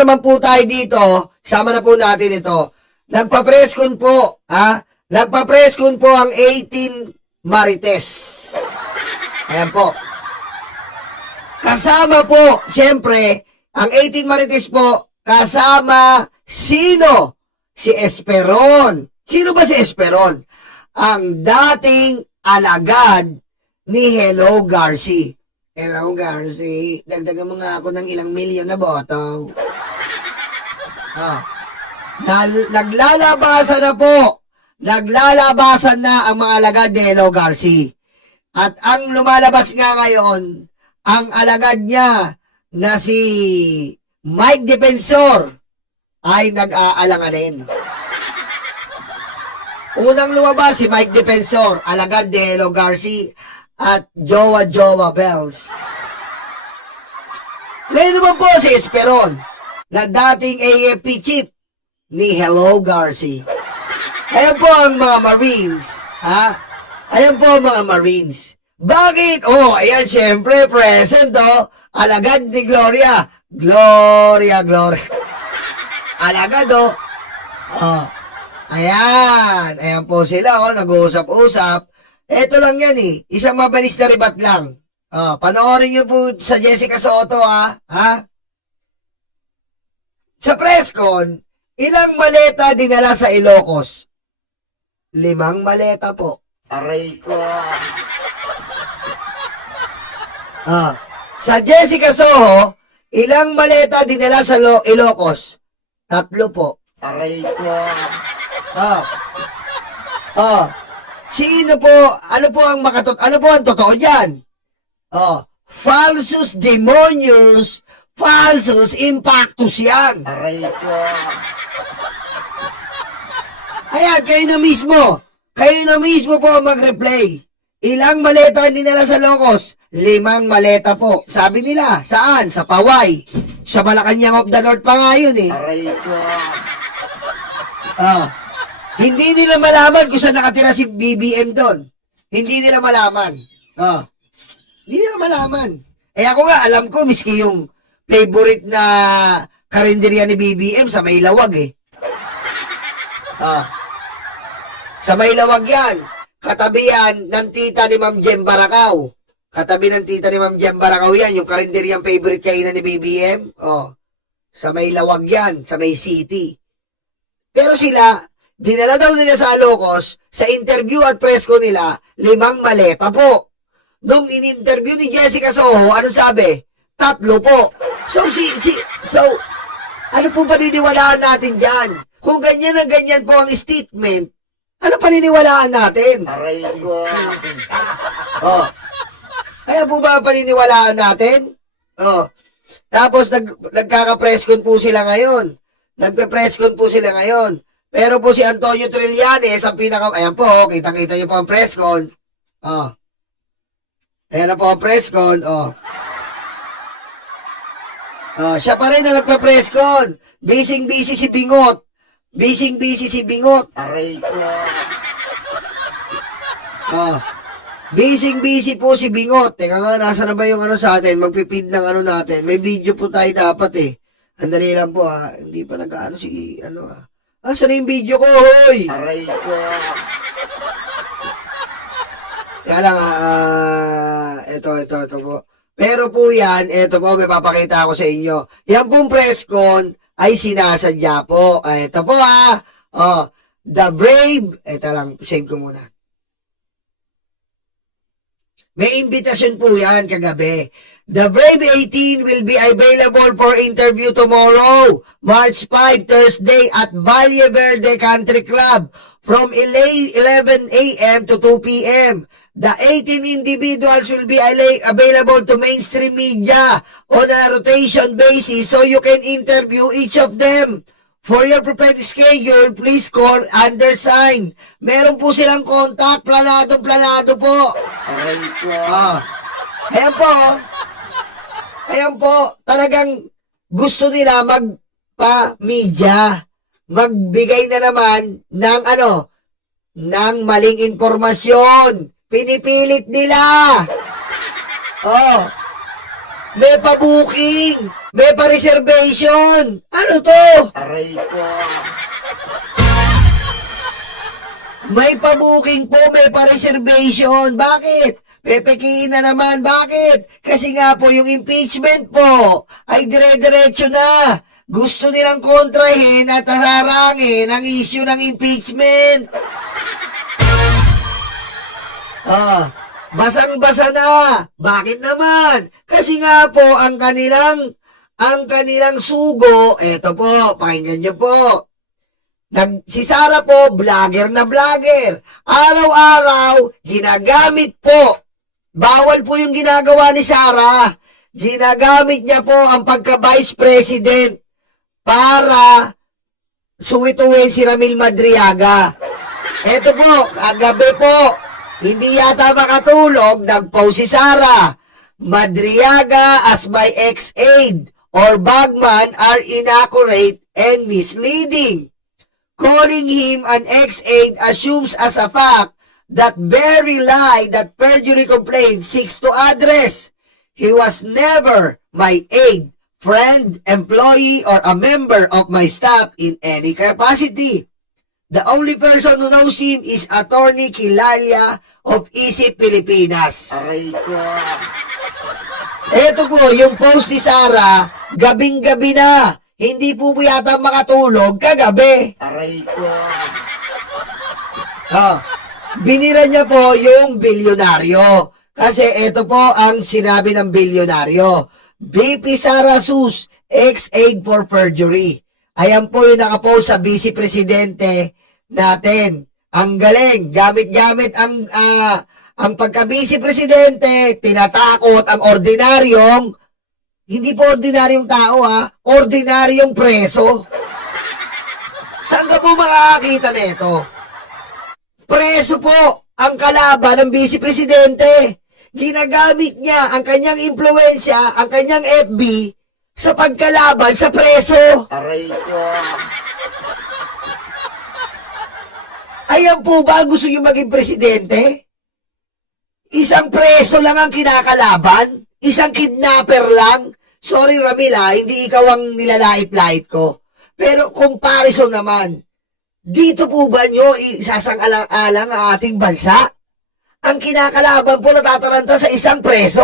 naman po tayo dito, sama na po natin ito. Nagpa-preskon po, nagpa-preskon po ang 18 Marites. Ayan po. Kasama po, siyempre, ang 18 Marites po, kasama sino? Si Esperon. Sino ba si Esperon? Ang dating alagad ni Hello Garci. Hello Garci, dagdagan mo nga ako ng ilang milyon na boto. Naglalabasan na po. Naglalabasan na ang mga alagad ni Hello Garci. At ang lumalabas nga ngayon, ang alagad niya na si Mike Defensor ay nag-aalanganin. Unang lumabas si Mike Defensor, alagad ni Hello Garci at Jowa Bells. Ngayon naman po si Esperon, na dating AFP chief ni Hello Garci. Ayan po ang mga Marines, Ayan po ang mga Marines. Bakit? Ayan, syempre, present, alagad ni Gloria. Gloria. Alagad, Ayan po sila, nag-uusap-usap. Eto lang yan, isang mabilis na ribat lang. Panoorin niyo po sa Jessica Soto, Sa presscon, ilang maleta dinala sa Ilocos? 5 maleta po. Aray ko. Sa Jessica Soho, ilang maleta dinala sa Ilocos? 3 po. Aray ko. Sino po, ano po ang totoo diyan? Falsus demonius, falsus impactus yan. Aray ko. Ayan, kayo na mismo po mag-replay. Ilang maleta ang dinala sa Ilocos? 5 maleta po. Sabi nila, saan? Sa Paway. Sa Malacanang of the North pa nga yun, Aray ko. Hindi nila malaman kung saan nakatira si BBM doon. Hindi nila malaman. Hindi nila malaman. Ako nga, alam ko, miski yung favorite na karinderya ni BBM sa Maylawag, Sa Maylawag yan. Katabi yan ng tita ni Ma'am Jem Barakaw. Katabi ng tita ni Ma'am Jem Barakaw yan, yung karinderyang favorite kainan ni BBM. Sa Maylawag yan, sa May City. Pero sila, dinala daw nila sa Ilocos, sa interview at press ko nila, 5 maleta po. Nung in-interview ni Jessica Soho, ano sabi? 3 po. So, ano po paniniwalaan natin dyan? Kung ganyan na ganyan po ang statement, ano paniniwalaan natin? Aray ko. Kaya po ba paniniwalaan natin? Tapos nagkaka-presscon po sila ngayon. Nagpe-presscon po sila ngayon. Pero po si Antonio Trillanes, ang ayan po, kitang-kita niyo po ang presscon. Ayan na po ang presscon, siya pa rin na nagpa-presscon. Busy si Bingot. Busy si Bingot. Aray ko. Busy po si Bingot. Teka nga, nasa na ba yung sa atin? Magpipid ng natin. May video po tayo dapat Andali lang po Hindi pa nag-ano si saan yung video ko, hoy? Aray ko. Kaya lang, ito po. Pero po yan, ito po, may papakita ako sa inyo. Yan pong presscon ay sinasadya po. Ito po The Brave. Ito lang, save ko muna. May invitation po yan kagabi. The Brave 18 will be available for interview tomorrow, March 5, Thursday at Valle Verde Country Club from 11 a.m. to 2 p.m. The 18 individuals will be available to mainstream media on a rotation basis so you can interview each of them. For your prepared schedule, please call undersigned. Meron po silang contact, planado po. Aray ko. Ayan po, talagang gusto nila magpa-media. Magbigay na naman ng ng maling informasyon. Pinipilit nila. May pa-booking! May pa-reservation! Ano to? Aray ko. May pa-booking po, may pa-reservation. Bakit? Pepekiin na naman. Bakit? Kasi nga po yung impeachment po ay dire-diretso na. Gusto nilang kontrahin at hararangin ang issue ng impeachment. Basang-basa na. Bakit naman? Kasi nga po ang kanilang sugo, eto po, pakinggan niyo po. Si Sara po, vlogger na vlogger. Araw-araw, ginagamit po. Bawal po yung ginagawa ni Sara. Ginagamit niya po ang pagka-vice president para suwituin si Ramil Madriaga. Eto po, kagabi po, hindi yata makatulog, nag-post si Sara. Madriaga as my ex-aide or bagman are inaccurate and misleading. Calling him an ex-aide assumes as a fact that very lie that perjury complaint seeks to address. He was never my aide, friend, employee, or a member of my staff in any capacity. The only person who knows him is Attorney Kilalia of Isip Pilipinas. Aray ko. Ito po, yung post ni Sara, gabing-gabi na. Hindi po yata makatulog kagabi. Aray ko. Binira niya po yung bilyonaryo. Kasi ito po ang sinabi ng bilyonaryo. BP Sara Sus, ex-aide for perjury. Ayan po yung nakapost sa vice presidente natin. Ang galing. Gamit-gamit ang pagka-vice presidente, tinatakot ang ordinaryong, hindi po ordinaryong tao ordinaryong preso. Saan ka po makakakita nito? Preso po ang kalaban ng vice presidente. Ginagamit niya ang kanyang impluensya, ang kanyang FB sa pagkalaban sa preso. Aray ko. Ayan po ba gusto niyo maging presidente? Isang preso lang ang kinakalaban? Isang kidnapper lang? Sorry Ramil hindi ikaw ang nilalait-lait ko. Pero comparison naman, dito po ba nyo isasang-alang-alang ang ating bansa? Ang kinakalaban po natataranta sa isang preso?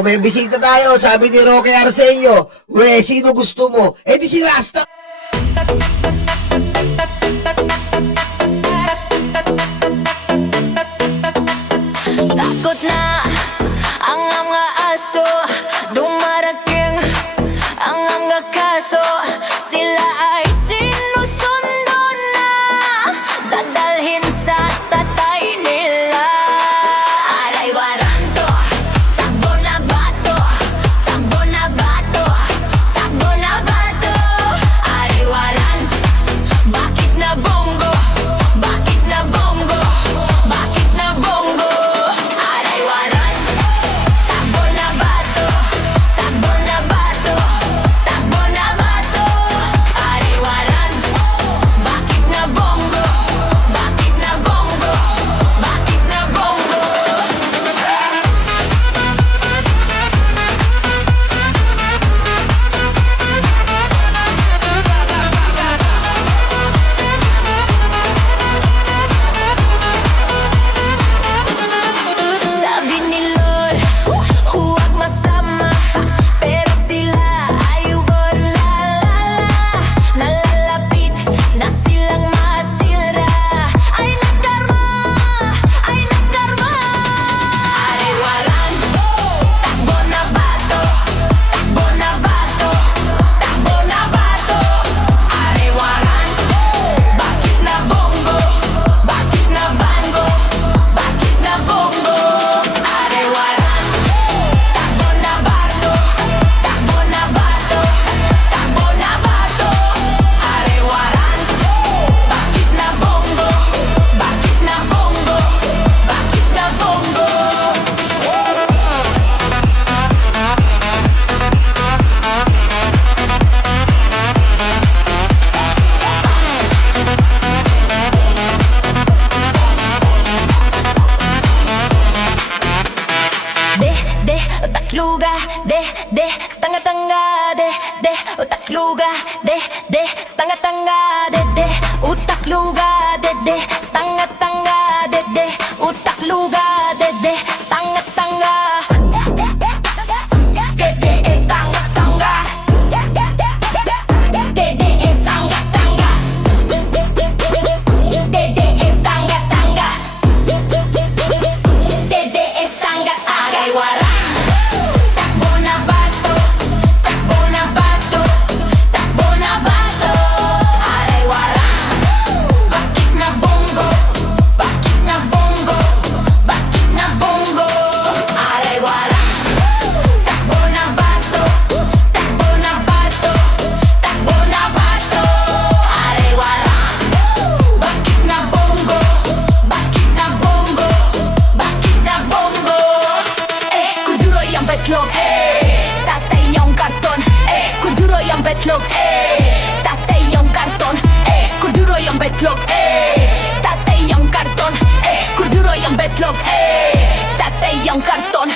May bisita tayo, sabi ni Roque Arsenio. Sino gusto mo? Di si Rasta. Takot na ang mga aso, dumarating ang mga kaso. Sila ay sinusundo na, dadalhin sa tatay nila. Aray waranto, takbo na bato, takbo na bato, takbo na bato. Aray waranto, utak luga, de, stanga tanga, de, utak luga, de, stanga tanga, de, utak luga, de, stanga tanga, de, utak luga, de, stanga tanga. De, stanga tanga. De, stanga tanga. De, stanga tanga. De, stanga tanga. Ay, warang. Takbo na bato, takbo na bato, takbo na bato. Aray warang. Bakit na bongo, bakit na bongo, bakit na bongo. Aray warang. Takbo na bato, takbo na bato, takbo na bato. Aray warang. Bakit na bongo, bakit na bongo, bakit na bongo. Kuduro yung betlog, tatay yung karton. Kuduro yung betlog, tatay yung karton. Kuduro yung betlog, tatay yung karton. Kuduro yung betlog, tatay yung karton.